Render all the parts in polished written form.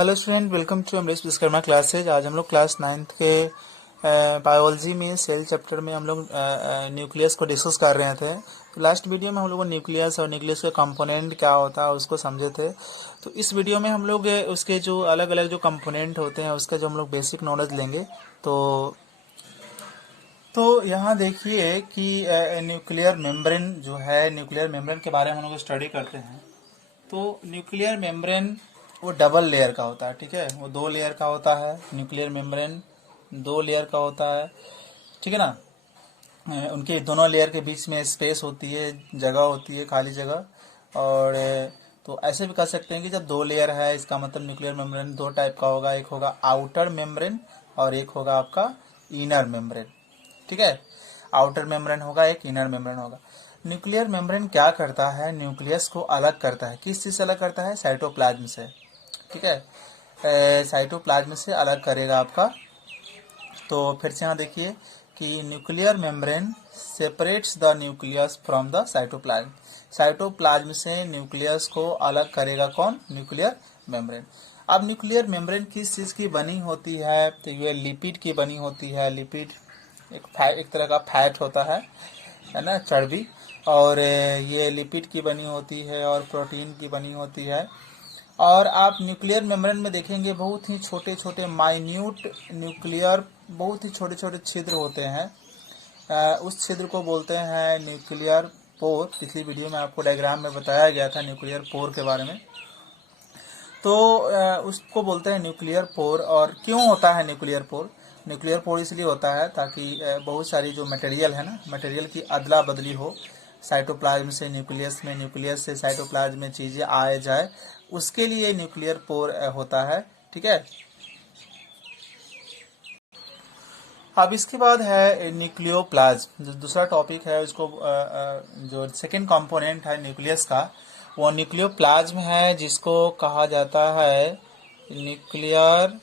Hello student, welcome to Amrish Vishwakarma classes. आज हम लोग क्लास 9th के बायोलॉजी में सेल चैप्टर में हम लोग न्यूक्लियस को डिस्कस कर रहे थे। तो लास्ट वीडियो में हम लोग न्यूक्लियस और न्यूक्लियस का कंपोनेंट क्या होता है उसको समझे थे। तो इस वीडियो में हम लोग उसके जो अलग अलग जो कंपोनेंट होते हैं उसका जो हम लोग बेसिक नॉलेज लेंगे। तो यहाँ देखिए कि न्यूक्लियर मेम्ब्रेन जो है, न्यूक्लियर मेम्ब्रेन के बारे में हम लोग स्टडी करते हैं। तो न्यूक्लियर मेम्ब्रेन वो डबल लेयर का होता है, ठीक है। वो 2 लेयर का होता है। न्यूक्लियर मेम्ब्रेन 2 लेयर का होता है, ठीक है ना। उनके दोनों लेयर के बीच में स्पेस होती है, जगह होती है, खाली जगह। और तो ऐसे भी कह सकते हैं कि जब 2 लेयर है इसका मतलब न्यूक्लियर मेम्ब्रेन 2 टाइप का होगा। एक होगा आउटर मेम्ब्रेन और एक होगा आपका इनर मेम्ब्रेन, ठीक है। आउटर मेम्ब्रेन होगा, एक इनर मेम्ब्रेन होगा। न्यूक्लियर मेम्ब्रेन क्या करता है, न्यूक्लियस को अलग करता है। किस चीज से अलग करता है? साइटोप्लाज्म से, ठीक है। साइटोप्लाज्म से अलग करेगा आपका। तो फिर से यहाँ देखिए कि nuclear membrane separates the nucleus from the cytoplasm. Cytoplasm से न्यूक्लियस को अलग करेगा कौन? Nuclear membrane. अब न्यूक्लियर मेम्ब्रेन किस चीज की बनी होती है? तो ये लिपिड की बनी होती है। लिपिड एक तरह का फैट होता है ना, चर्बी। और ये लिपिड की बनी होती है और प्रोटीन की बनी होती है। और आप न्यूक्लियर मेम्ब्रेन में देखेंगे बहुत ही छोटे छोटे माइन्यूट न्यूक्लियर, बहुत ही छोटे छोटे छिद्र होते हैं। उस छिद्र को बोलते हैं न्यूक्लियर पोर। पिछली वीडियो में आपको डायग्राम में बताया गया था न्यूक्लियर पोर के बारे में। तो उसको बोलते हैं न्यूक्लियर पोर। और क्यों होता है न्यूक्लियर पोर? न्यूक्लियर पोर इसलिए होता है ताकि बहुत सारी जो मटेरियल है ना, मटेरियल की अदला बदली हो साइटोप्लाज्म से न्यूक्लियस में, न्यूक्लियस से साइटोप्लाज्म में चीजें आए जाए, उसके लिए न्यूक्लियर पोर होता है, ठीक है। अब इसके बाद है न्यूक्लियोप्लाज्म, जो दूसरा टॉपिक है। उसको जो सेकेंड कंपोनेंट है न्यूक्लियस का, वो न्यूक्लियोप्लाज्म है, जिसको कहा जाता है न्यूक्लियर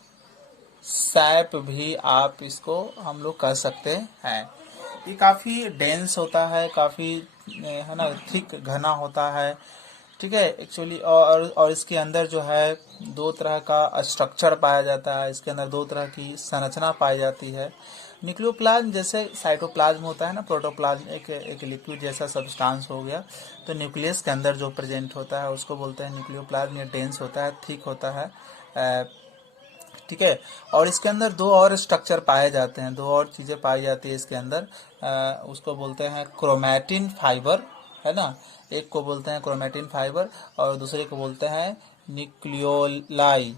सैप भी आप इसको हम लोग कह सकते हैं। ये काफी डेंस होता है, काफी है ना, थिक घना होता है, ठीक है एक्चुअली। और इसके अंदर जो है 2 तरह का स्ट्रक्चर पाया जाता है। इसके अंदर 2 तरह की संरचना पाई जाती है। न्यूक्लियोप्लाज्म जैसे साइटोप्लाज्म होता है ना, प्रोटोप्लाज्म एक लिक्विड जैसा सब्सटेंस हो गया। तो न्यूक्लियस के अंदर जो प्रेजेंट होता है उसको बोलते हैं न्यूक्लियोप्लाज्म। ये डेंस होता है, थिक होता है, ठीक है। और इसके अंदर 2 और स्ट्रक्चर पाए जाते हैं, 2 और चीजें पाई जाती है इसके अंदर। उसको बोलते हैं क्रोमैटिन फाइबर, है ना। एक को बोलते हैं क्रोमैटिन फाइबर और दूसरे को बोलते हैं न्यूक्लियोलाई।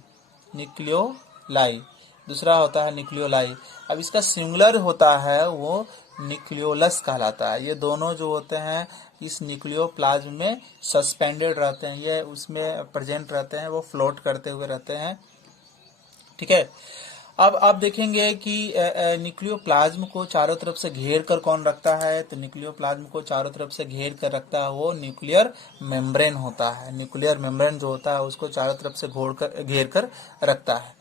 न्यूक्लियोलाई दूसरा होता है न्यूक्लियोलाई। अब इसका सिंगुलर होता है वो न्यूक्लियोलस कहलाता है। ये दोनों जो होते हैं इस न्यूक्लियोप्लाज्म में सस्पेंडेड रहते हैं, ये उसमें प्रेजेंट रहते हैं, वो फ्लोट करते हुए रहते हैं, ठीक है। अब आप देखेंगे कि न्यूक्लियोप्लाज्म को चारों तरफ से घेर कर कौन रखता है? तो न्यूक्लियोप्लाज्म को चारों तरफ से घेर कर रखता है वो न्यूक्लियर मेम्ब्रेन होता है। न्यूक्लियर मेम्ब्रेन जो होता है उसको चारों तरफ से घेर कर रखता है।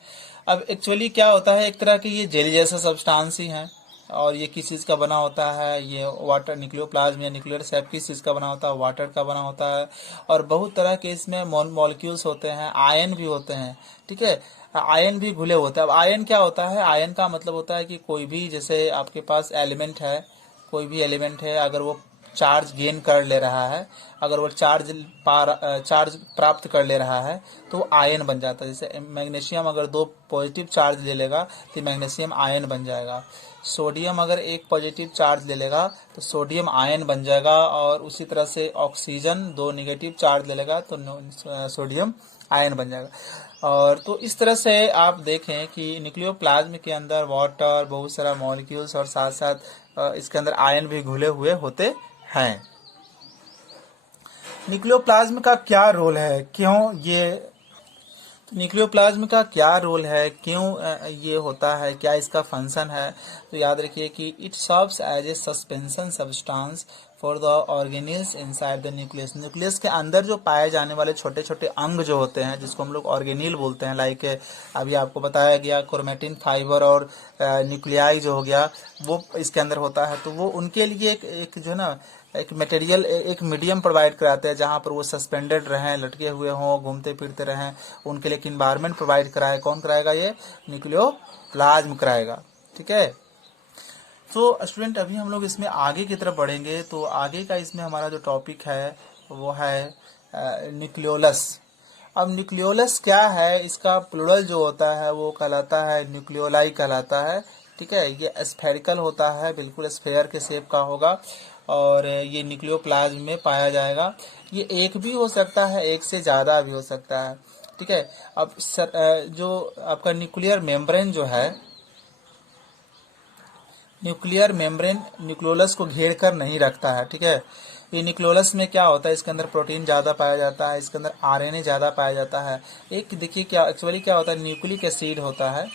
अब एक्चुअली क्या होता है, एक तरह की ये जेली जैसा सब्सटेंस ही है। और ये किस चीज का बना होता है? ये वाटर, न्यूक्लियोप्लाज्म या न्यूक्लियर सैप किस चीज का बना होता है? वाटर का बना होता है। और बहुत तरह के इसमें मॉलिक्यूल्स होते हैं, आयन भी होते हैं, ठीक है। आयन भी घुले होते हैं। अब आयन क्या होता है? आयन का मतलब होता है कि कोई भी, जैसे आपके पास एलिमेंट है, कोई भी एलिमेंट है, अगर वो चार्ज गेन कर ले रहा है, अगर वो चार्ज प्राप्त कर ले रहा है तो वो आयन बन जाता है। जैसे मैग्नीशियम अगर 2 पॉजिटिव चार्ज ले लेगा तो मैग्नीशियम आयन बन जाएगा। सोडियम अगर 1 पॉजिटिव चार्ज ले लेगा तो सोडियम आयन बन जाएगा। और उसी तरह से ऑक्सीजन 2 नेगेटिव चार्ज ले लेगा तो सोडियम आयन बन जाएगा। और तो इस तरह से आप देखें कि न्यूक्लियोप्लाज्म के अंदर वाटर, बहुत सारा मॉलिक्यूल्स और साथ साथ इसके अंदर आयन भी घुले हुए होते हैं। न्यूक्लियोप्लाज्म का क्या रोल है, क्यों ये न्यूक्लियोप्लाज्म का क्या रोल है, क्यों ये होता है, क्या इसका फंक्शन है? तो याद रखिए कि it serves as a suspension substance for the organelles inside the nucleus. Nucleus के अंदर जो पाए जाने वाले छोटे छोटे अंग जो होते हैं, जिसको हम लोग ऑर्गेनील बोलते हैं, लाइक अभी आपको बताया गया क्रोमैटिन फाइबर और न्यूक्लियाई जो हो गया वो इसके अंदर होता है। तो वो उनके लिए एक जो है ना एक मटेरियल, एक मीडियम प्रोवाइड कराते हैं जहाँ पर वो सस्पेंडेड रहें, लटके हुए हों, घूमते फिरते रहें, उनके लिए एक इन्वायरमेंट प्रोवाइड कराए। कौन कराएगा? ये न्यूक्लियोप्लाज्म कराएगा। ठीक है। तो स्टूडेंट अभी हम लोग इसमें आगे की तरफ बढ़ेंगे। तो आगे का इसमें हमारा जो टॉपिक है वो है न्यूक्लियोलस। अब न्यूक्लियोलस क्या है, इसका प्लूरल जो होता है वो कहलाता है न्यूक्लियोलाई कहलाता है। ठीक है। ये स्फेरिकल होता है, बिल्कुल स्फेयर के शेप का होगा और ये न्यूक्लियोप्लाज्म में पाया जाएगा। ये एक भी हो सकता है, एक से ज़्यादा भी हो सकता है। ठीक है। अब जो आपका न्यूक्लियर मेम्ब्रेन जो है, न्यूक्लियर मेम्ब्रेन न्यूक्लियोलस को घेर कर नहीं रखता है। ठीक है। ये न्यूक्लियोलस में क्या होता है, इसके अंदर प्रोटीन ज़्यादा पाया जाता है, इसके अंदर आरएनए ज़्यादा पाया जाता है। एक देखिए क्या एक्चुअली क्या होता है, न्यूक्लिक एसिड होता है।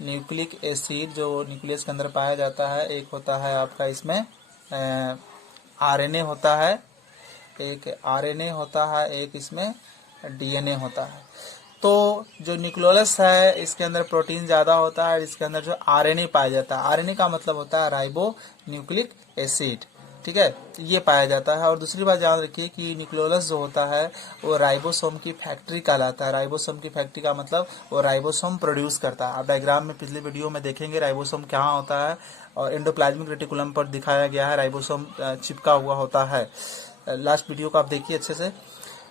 न्यूक्लिक एसिड जो न्यूक्लियस के अंदर पाया जाता है, एक होता है आपका इसमें आरएनए होता है, एक आरएनए होता है, एक इसमें डीएनए होता है। तो जो न्यूक्लियोलस है इसके अंदर प्रोटीन ज़्यादा होता है, इसके अंदर जो आरएनए पाया जाता है, आरएनए का मतलब होता है राइबो न्यूक्लिक एसिड। ठीक है। ये पाया जाता है। और दूसरी बात याद रखिए कि न्यूक्लियोलस जो होता है वो राइबोसोम की फैक्ट्री कहलाता है। राइबोसोम की फैक्ट्री का मतलब वो राइबोसोम प्रोड्यूस करता है। आप डायग्राम में पिछले वीडियो में देखेंगे राइबोसोम क्या होता है, और एंडोप्लाज्मिक रेटिकुलम पर दिखाया गया है, राइबोसोम चिपका हुआ होता है। लास्ट वीडियो को आप देखिए अच्छे से।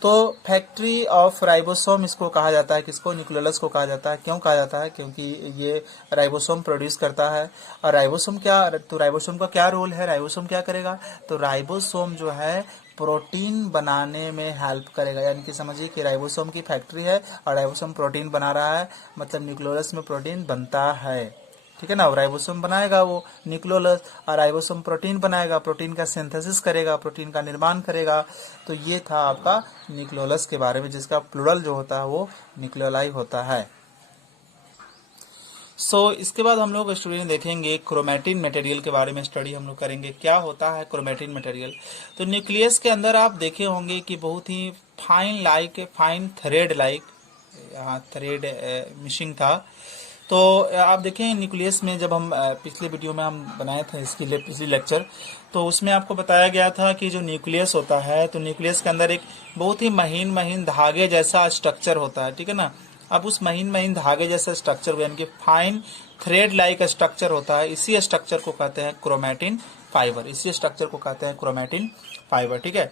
तो फैक्ट्री ऑफ राइबोसोम इसको कहा जाता है, किसको? न्यूक्लियोलस को कहा जाता है। क्यों कहा जाता है? क्योंकि ये राइबोसोम प्रोड्यूस करता है। और राइबोसोम क्या, तो राइबोसोम का क्या रोल है, राइबोसोम क्या करेगा? तो राइबोसोम जो है प्रोटीन बनाने में हेल्प करेगा। यानी कि समझिए कि राइबोसोम की फैक्ट्री है और राइबोसोम प्रोटीन बना रहा है, मतलब न्यूक्लियोलस में प्रोटीन बनता है। ठीक है ना। राइबोसोम बनाएगा वो न्यूक्लियोलस, और राइबोसोम प्रोटीन बनाएगा, प्रोटीन का सिंथेसिस करेगा, प्रोटीन का निर्माण करेगा। तो ये था आपका न्यूक्लियोलस के बारे में, जिसका प्लूरल जो होता है वो न्यूक्लियोलाई होता है। इसके बाद हम लोग स्टूडेंट देखेंगे क्रोमैटिन मटेरियल के बारे में स्टडी हम लोग करेंगे। क्या होता है क्रोमैटिन मटेरियल? तो न्यूक्लियस के अंदर आप देखे होंगे कि बहुत ही फाइन थ्रेड लाइक, यहाँ थ्रेड मिशिंग था। तो आप देखें न्यूक्लियस में, जब हम पिछले वीडियो में हम बनाए थे इसकी पिछली लेक्चर, तो उसमें आपको बताया गया था कि जो न्यूक्लियस होता है, तो न्यूक्लियस के अंदर एक बहुत ही महीन महीन धागे जैसा स्ट्रक्चर होता है। ठीक है ना। अब उस महीन महीन धागे जैसा स्ट्रक्चर, यानी कि फाइन थ्रेड लाइक स्ट्रक्चर होता है, इसी स्ट्रक्चर को कहते हैं क्रोमैटिन फाइबर। इसी स्ट्रक्चर को कहते हैं क्रोमैटिन फाइबर। ठीक है।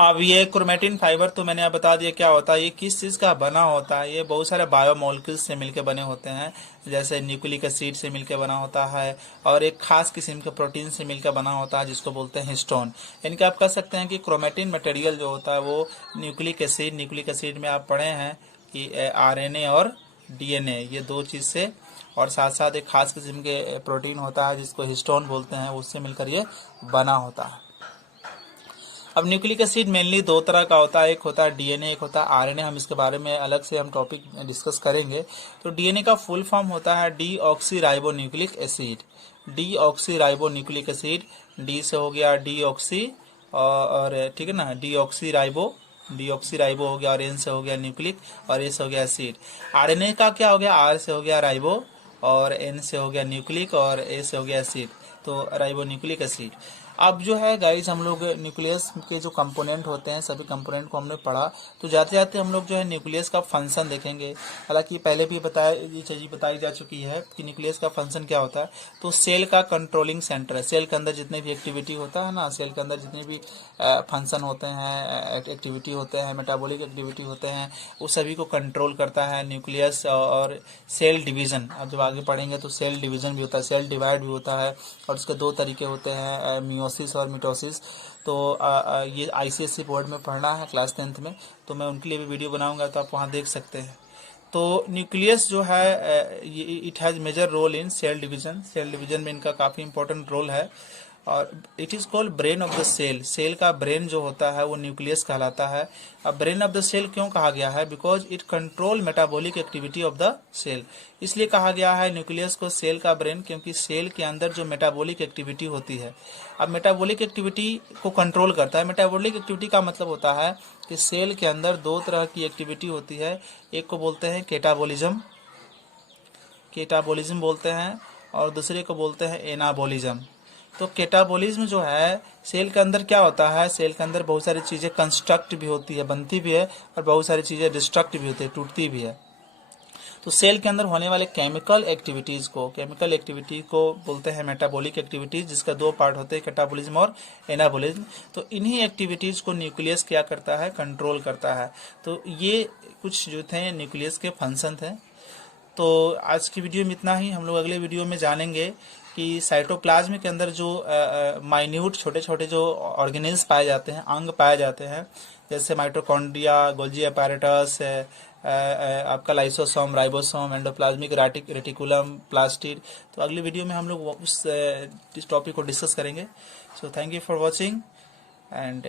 अब ये क्रोमैटिन फाइबर तो मैंने आप बता दिया क्या होता है, ये किस चीज़ का बना होता है। ये बहुत सारे बायोमोलिक्यूल्स से मिलकर बने होते हैं, जैसे न्यूक्लिक एसिड से मिलकर बना होता है, और एक खास किस्म के प्रोटीन से मिलकर बना होता है जिसको बोलते हैं हिस्टोन। यानी कि आप कह सकते हैं कि क्रोमैटिन मटेरियल जो होता है वो न्यूक्लिक एसिड में आप पढ़े हैं कि आरएनए और डीएनए, ये दो चीज़ से, और साथ साथ एक खास किस्म के प्रोटीन होता है जिसको हिस्टोन बोलते हैं, उससे मिलकर ये बना होता है। अब न्यूक्लिक एसिड मेनली दो तरह का होता है, एक होता है डीएनए, एक होता है आरएनए। हम इसके बारे में अलग से हम टॉपिक डिस्कस करेंगे। तो डीएनए का फुल फॉर्म होता है deoxyribonucleic acid. Deoxyribonucleic acid, D से हो गया डीऑक्सी, और ठीक है ना, डीऑक्सीराइबो हो गया, और एन से हो गया न्यूक्लिक, और ए से हो गया एसिड। आरएनए का क्या हो गया, आर से हो गया राइबो, और एन से हो गया न्यूक्लिक, और ए से हो गया एसिड, तो राइबोन्यूक्लिक एसिड। अब जो है गाइस, हम लोग न्यूक्लियस के जो कंपोनेंट होते हैं, सभी कंपोनेंट को हमने पढ़ा। तो जाते जाते हम लोग जो है न्यूक्लियस का फंक्शन देखेंगे। हालांकि पहले भी ये चीज़ बताई जा चुकी है कि न्यूक्लियस का फंक्शन क्या होता है। तो सेल का कंट्रोलिंग सेंटर है। सेल के अंदर जितने भी एक्टिविटी होता है ना, सेल के अंदर जितने भी फंक्शन होते हैं, एक्टिविटी होते हैं, मेटाबॉलिक एक्टिविटी होते हैं, उस सभी को कंट्रोल करता है न्यूक्लियस। और सेल डिवीज़न, अब जब आगे पढ़ेंगे तो सेल डिवीज़न भी होता है, सेल डिवाइड भी होता है, और उसके दो तरीके होते हैं, मियोसिस और मिटोसिस। तो ये आईसीएसई बोर्ड में पढ़ना है क्लास 10th में, तो मैं उनके लिए भी वीडियो बनाऊंगा, तो आप वहाँ देख सकते हैं। तो न्यूक्लियस जो है it has major role in cell division. Cell division में इनका काफ़ी इंपॉर्टेंट रोल है, और it is called brain of the cell. Cell का ब्रेन जो होता है वो न्यूक्लियस कहलाता है। अब ब्रेन ऑफ द सेल क्यों कहा गया है? Because it control metabolic activity of the cell. इसलिए कहा गया है न्यूक्लियस को सेल का ब्रेन, क्योंकि सेल के अंदर जो मेटाबॉलिक एक्टिविटी होती है, अब मेटाबॉलिक एक्टिविटी को कंट्रोल करता है। मेटाबॉलिक एक्टिविटी का मतलब होता है कि सेल के अंदर दो तरह की एक्टिविटी होती है। एक को बोलते हैं केटाबॉलिज्म बोलते हैं, और दूसरे को बोलते हैं एनाबॉलिज्म। तो कैटाबॉलिज्म जो है, सेल के अंदर क्या होता है, सेल के अंदर बहुत सारी चीज़ें कंस्ट्रक्ट भी होती है, बनती भी है, और बहुत सारी चीज़ें डिस्ट्रक्ट भी होती है, टूटती भी है। तो सेल के अंदर होने वाले केमिकल एक्टिविटी को बोलते हैं मेटाबॉलिक एक्टिविटीज, जिसका दो पार्ट होते हैं, कैटाबॉलिज्म और एनाबॉलिज्म। तो इन्हीं एक्टिविटीज को न्यूक्लियस क्या करता है, कंट्रोल करता है। तो ये कुछ जो थे न्यूक्लियस के फंक्शन थे। तो आज की वीडियो में इतना ही। हम लोग अगले वीडियो में जानेंगे कि साइटोप्लाज्म के अंदर जो माइन्यूट छोटे छोटे जो ऑर्गेनेल्स पाए जाते हैं, अंग पाए जाते हैं, जैसे माइटोकॉन्ड्रिया, गोल्जी अपैरेटस, आपका lysosome, ribosome, endoplasmic reticulum, plastid. तो अगली वीडियो में हम लोग उस टॉपिक को डिस्कस करेंगे। So thank you for watching and